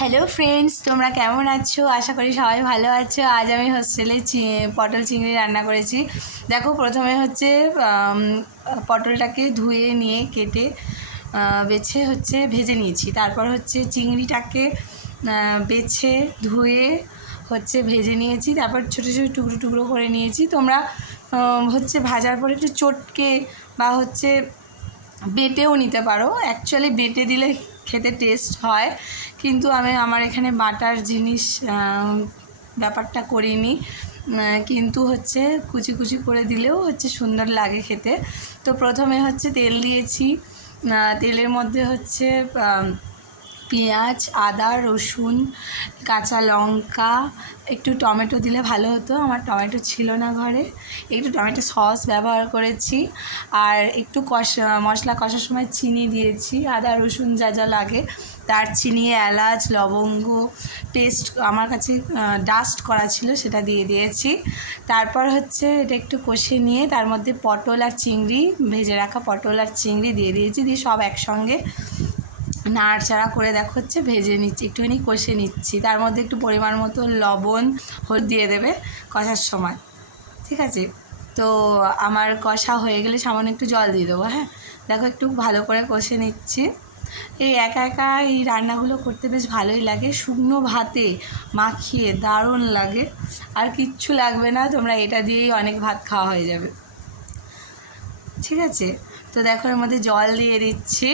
Hello friends, তোমরা কেমন আছো? আশা করি সবাই ভালো আছো। আজ আমি হোস্টেলে পটল চিংড়ি রান্না করেছি। দেখো, প্রথমে হচ্ছে পটলটাকে ধুয়ে নিয়ে কেটে বেছে ভেজে নিয়েছি। তারপর হচ্ছে চিংড়িটাকে বেছে ধুয়ে ভেজে নিয়েছি। তারপর ছোটো ছোটো টুকরো টুকরো করে নিয়েছি। তোমরা ভাজার পরে একটু চটকে বা বেটেও নিতে পারো। অ্যাকচুয়ালি বেটে দিলে খেতে টেস্ট হয়, কিন্তু আমি আমার এখানে বাটার জিনিস ব্যাপারটা করিনি, কিন্তু কুচি কুচি করে দিলেও সুন্দর লাগে খেতে। তো প্রথমে তেল দিয়েছি। তেলের মধ্যে পেঁয়াজ, আদা, রসুন, কাঁচা লঙ্কা, একটু টমেটো দিলে ভালো হতো। আমার টমেটো ছিল না ঘরে, একটু টমেটো সস ব্যবহার করেছি। আর একটু মশলা কষার সময় চিনি দিয়েছি, আদা রসুন যা যা লাগে, দারচিনি, এলাচ, লবঙ্গ, টেস্ট আমার কাছে ডাস্ট করা ছিল, সেটা দিয়ে দিয়েছি। তারপর এটা একটু কষে নিয়ে তার মধ্যে পটল আর চিংড়ি, ভেজে রাখা পটল আর চিংড়ি দিয়ে দিয়েছি। দিয়ে সব একসঙ্গে নাড়াচাড়া করে ভেজে নিচ্ছি, একটুখানি কষে নিচ্ছি। তার মধ্যে একটু পরিমাণ মতো লবণ হলুদ দিয়ে দেবে কষার সময়, ঠিক আছে? তো আমার কষা হয়ে গেলে সামান্য একটু জল দিয়ে দেবো। হ্যাঁ, দেখো একটু ভালো করে কষে নিচ্ছি। এই একা একা এই রান্নাগুলো করতে বেশ ভালোই লাগে, শুকনো ভাতে মাখিয়ে দারুণ লাগে। আর কিচ্ছু লাগবে না, তোমরা এটা দিয়েই অনেক ভাত খাওয়া হয়ে যাবে, ঠিক আছে? তো দেখো এর মধ্যে জল দিয়ে দিচ্ছি,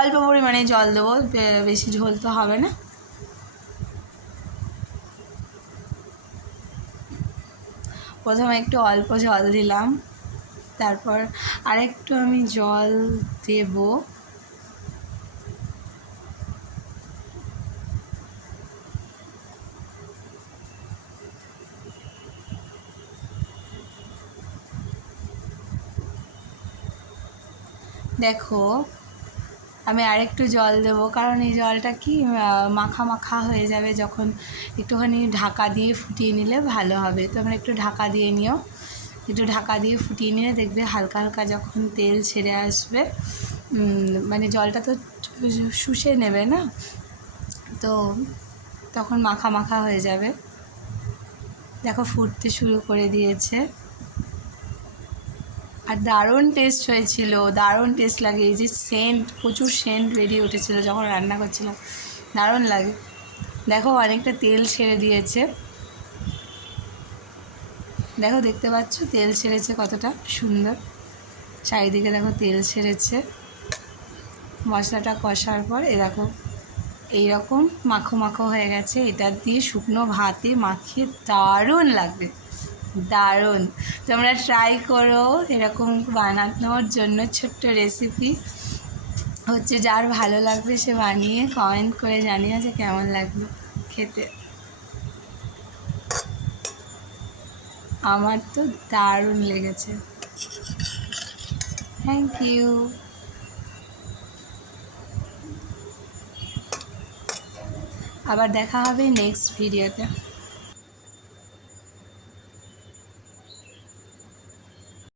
অল্প পরিমাণে জল দেবো, বেশি ঝোল তো হবে না। প্রথমে একটু অল্প জল দিলাম, তারপর আরেকটু আমি জল দেব। দেখো আমি আরেকটু জল দেব, কারণ এই জলটা কি মাখা মাখা হয়ে যাবে, যখন একটুখানি ঢাকা দিয়ে ফুটিয়ে নিলে ভালো হবে। তোমরা একটু ঢাকা দিয়ে নিও, একটু ঢাকা দিয়ে ফুটিয়ে নিলে দেখবে হালকা হালকা যখন তেল ছেড়ে আসবে, মানে জলটা তো শুষে নেবে না, তো তখন মাখা মাখা হয়ে যাবে। দেখো ফুটতে শুরু করে দিয়েছে, আর দারুণ টেস্ট হয়েছিল, দারুণ টেস্ট লাগে। এই যে সেন্ট, প্রচুর সেন্ট বেরিয়ে উঠেছিল যখন রান্না করছিলাম, দারুণ লাগে। দেখো অনেকটা তেল ছেড়ে দিয়েছে, দেখো দেখতে পাচ্ছ তেল ছেড়েছে কতটা সুন্দর, চারিদিকে দেখো তেল ছেড়েছে। মশলাটা কষার পর দেখো এইরকম মাখো মাখো হয়ে গেছে। এটা দিয়ে শুকনো ভাতে মাখিয়ে দারুণ লাগবে, দারুণ। তোমরা ট্রাই করো এরকম বানানোর জন্য। ছোট্ট রেসিপি যার ভালো লাগবে সে বানিয়ে কমেন্ট করে জানিয়ে যে কেমন লাগলো খেতে। আমার তো দারুণ লেগেছে। Thank you. আবার দেখা হবে নেক্সট ভিডিওতে।